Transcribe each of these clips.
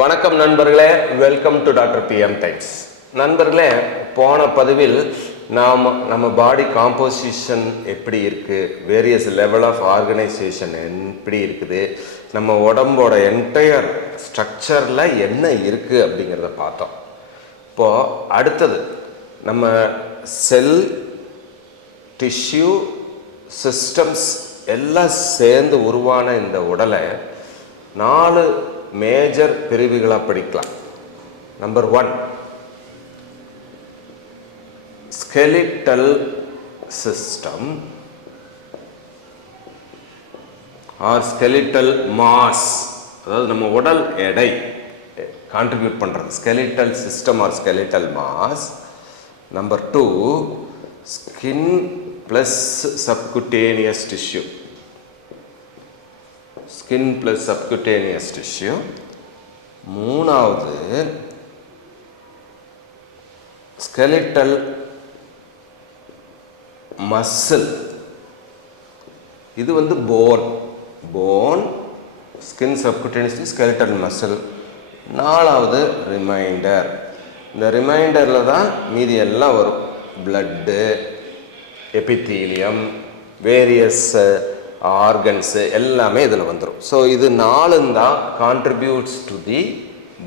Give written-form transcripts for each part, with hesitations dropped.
வணக்கம் நண்பர்களே, welcome to doctor PM types. நண்பர்களே, போன பதிவில் நம்ம பாடி காம்போசிஷன் எப்படி இருக்குது, வேரியஸ் லெவல் ஆஃப் ஆர்கனைசேஷன் எப்படி இருக்குது, நம்ம உடம்போட என்டையர் ஸ்ட்ரக்சரில் என்ன இருக்குது அப்படிங்கிறத பார்த்தோம். இப்போது அடுத்தது நம்ம செல், டிஷ்யூ, சிஸ்டம்ஸ் எல்லாம் சேர்ந்து உருவான இந்த உடலை 4 மேஜர் பிரிவுகளாக படிக்கலாம். Number 1, skeletal system or skeletal mass, அதாவது நம்ம உடல் எடை கான்ட்ரிபியூட் பண்ணுறது skeletal system or skeletal mass. Number 2, skin plus subcutaneous tissue, skin plus subcutaneous tissue. மூணாவது skeletal muscle, இது வந்து bone, skin, subcutaneous, skeletal muscle. நாலாவது ரிமைண்டர். இந்த ரிமைண்டரில் தான் மீதி எல்லாம் வரும். பிளட்டு, எபித்தீலியம், வேரியஸ் ஆர்கன்ஸு எல்லாமே இதில் வந்துடும். ஸோ இது 4 தான் contributes to the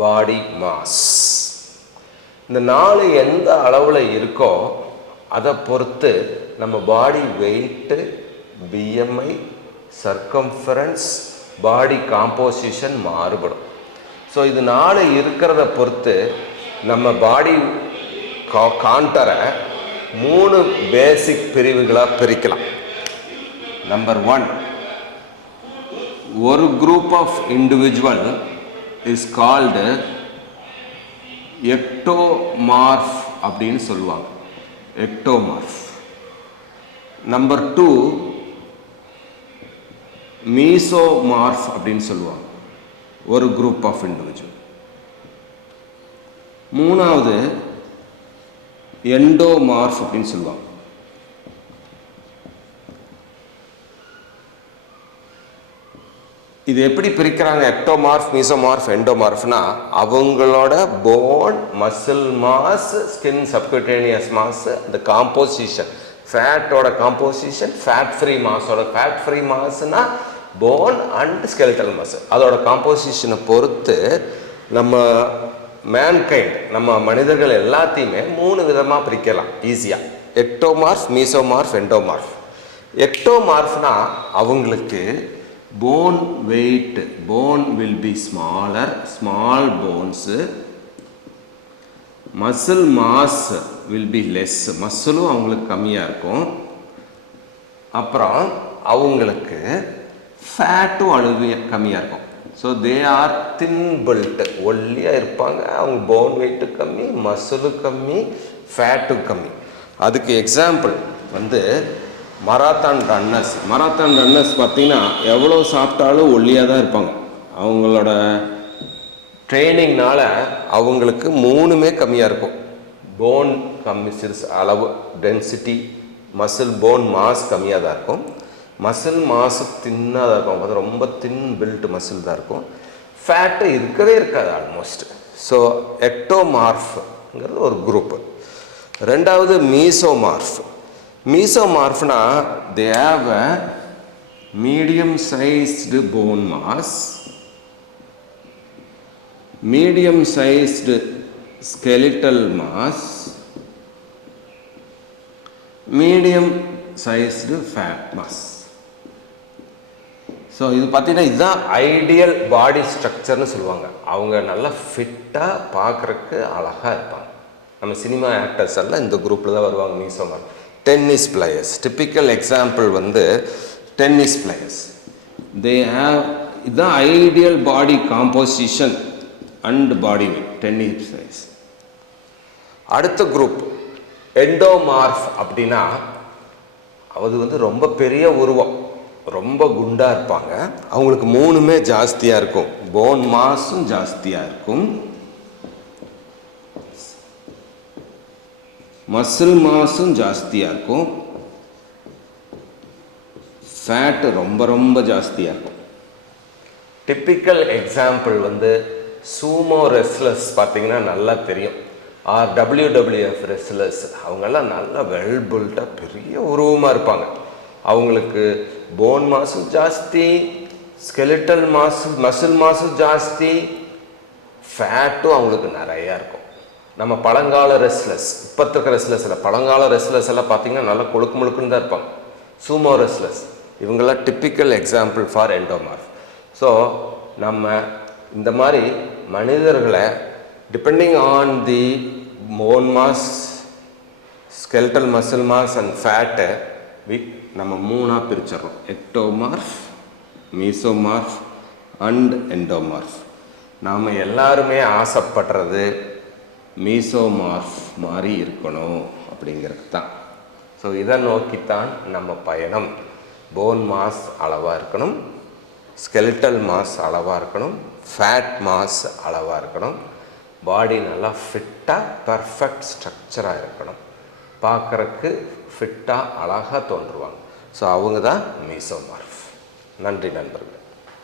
body mass. இந்த 4 எந்த அளவில் இருக்கோ அதை பொறுத்து நம்ம பாடி வெயிட்டு, பிஎம்ஐ, சர்க்கம்ஃபரன்ஸ், பாடி காம்போசிஷன் மாறுபடும். ஸோ இது 4 இருக்கிறத பொறுத்து நம்ம பாடி கான்டரை 3 பேசிக் பிரிவுகளாக பிரிக்கலாம். நம்பர் 1, ஒரு group of individual is called ectomorph அப்படின்னு சொல்லுவாங்க. எக்டோமார்ஃப். நம்பர் 2, மீசோமார்ஃப் அப்படின்னு சொல்லுவாங்க, ஒரு குரூப் ஆஃப் இண்டிவிஜுவல். மூணாவது எண்டோமார்ஃப் அப்படின்னு சொல்லுவாங்க. இது எப்படி பிரிக்கிறாங்க? எக்டோமார்ஃப், மீசோமார்ஃப், எண்டோமார்ஃப்னா அவங்களோட bone, muscle mass, skin, subcutaneous mass, அந்த காம்போசிஷன், ஃபேட்டோட காம்போசிஷன், ஃபேட் ஃப்ரீ மாஸோட, ஃபேட் ஃப்ரீ மாஸ்னா போன் அண்ட் ஸ்கெலிட்டல் மாஸ், அதோட காம்போசிஷனை பொறுத்து நம்ம மேன்கைண்ட், நம்ம மனிதர்கள் எல்லாத்தையுமே 3 விதமாக பிரிக்கலாம் ஈஸியாக. Ectomorph, mesomorph, endomorph. எக்டோமார்ஃப்னா அவங்களுக்கு bone weight, bone will be smaller, small bones. Muscle mass will be less, மசிலும் அவங்களுக்கு கம்மியாக இருக்கும். அப்புறம் அவங்களுக்கு ஃபேட்டும் அளவு கம்மியாக இருக்கும். So they are thin built, ஒல்லியாக இருப்பாங்க. அவங்க போன் வெயிட்டு கம்மி, மசிலு கம்மி, ஃபேட்டு கம்மி. அதுக்கு எக்ஸாம்பிள் வந்து மராத்தான் ரன்னர்ஸ் பார்த்தீங்கன்னா எவ்வளோ சாப்பிட்டாலும் ஒல்லியாக தான் இருப்பாங்க. அவங்களோட ட்ரைனிங்னால அவங்களுக்கு 3மே கம்மியாக இருக்கும். போன் கம்மி, சிறுசு அளவு, டென்சிட்டி, மசில் போன் மாஸ் கம்மியாக தான் இருக்கும். மசில் மாசு தின்னாக தான் இருக்கும். அது ரொம்ப தின் பில்ட் மசில் தான் இருக்கும். ஃபேட்டு இருக்கவே இருக்காது ஆல்மோஸ்ட். ஸோ எக்டோமார்ஃப்ங்கிறது ஒரு குரூப்பு. ரெண்டாவது மீசோமார்ஃப். மீசோமார்ஃப்னா they have a medium sized bone mass, medium sized skeletal mass, medium sized fat mass. So இது பார்த்தீங்கன்னா இதுதான் ஐடியல் பாடி ஸ்ட்ரக்சர்னு சொல்லுவாங்க. அவங்க நல்லா ஃபிட்டாக பார்க்குறக்கு அழகாக இருப்பாங்க. நம்ம சினிமா ஆக்டர்ஸ் எல்லாம் இந்த குரூப்பில் தான் வருவாங்க. Mesomorph. Tennis players, typical example வந்து டென்னிஸ் பிளேயர்ஸ். தே ஹாவ், இதுதான் ideal body composition and body weight, tennis players. அடுத்த குரூப் எண்டோமார்ஃப் அப்படின்னா அது வந்து ரொம்ப பெரிய உருவம், ரொம்ப குண்டாக இருப்பாங்க. அவங்களுக்கு 3மே ஜாஸ்தியாக இருக்கும். போன் மாஸும் ஜாஸ்தியாக இருக்கும், மசில் மாஸும் ஜாஸ்தியாக இருக்கும், ஃபேட்டு ரொம்ப ரொம்ப ஜாஸ்தியாக இருக்கும். டிப்பிக்கல் எக்ஸாம்பிள் வந்து சூமோ ரெஸ்லர்ஸ் பார்த்தீங்கன்னா நல்லா தெரியும். ஆர் WWF ரெஸ்லர்ஸ் அவங்கெல்லாம் நல்லா வெல் பில்டாக பெரிய உருவமாக இருப்பாங்க. அவங்களுக்கு போன் மாஸும் ஜாஸ்தி, ஸ்கெலிட்டல் மசில் மாஸும் ஜாஸ்தி, ஃபேட்டும் அவங்களுக்கு நிறையா இருக்கும். நம்ம பழங்கால ரெஸ்லர்ஸ், இப்போ இருக்கிற ரெஸ்லர்ஸ் இல்லை, பழங்கால ரெஸ்லர்ஸ் எல்லாம் பார்த்தீங்கன்னா நல்லா கொழுக்கு முழுக்குன்னு தான் இருப்பாங்க. சூமோ ரெஸ்லர்ஸ் இவங்கெல்லாம் typical example for endomorph. So நம்ம இந்த மாதிரி மனிதர்களை depending on the bone mass, skeletal muscle mass and ஃபேட்டை நம்ம மூணாக பிரிச்சிடறோம். Ectomorph, mesomorph and endomorph. நாம் எல்லாருமே ஆசைப்படுறது மீசோமார்ஃப் மாதிரி இருக்கணும் அப்படிங்கிறது தான். ஸோ இதை நோக்கித்தான் நம்ம பயணம். போன் மாஸ் அளவாக இருக்கணும், ஸ்கெலிட்டல் மாஸ் அளவாக இருக்கணும், ஃபேட் மாஸ் அளவாக இருக்கணும், பாடி நல்லா ஃபிட்டாக பர்ஃபெக்ட் ஸ்ட்ரக்சராக இருக்கணும், பார்க்குறக்கு ஃபிட்டாக அழகாக தோன்றுவாங்க. ஸோ அவங்க தான் மீசோமார்ஃப். நன்றி நண்பர்கள்.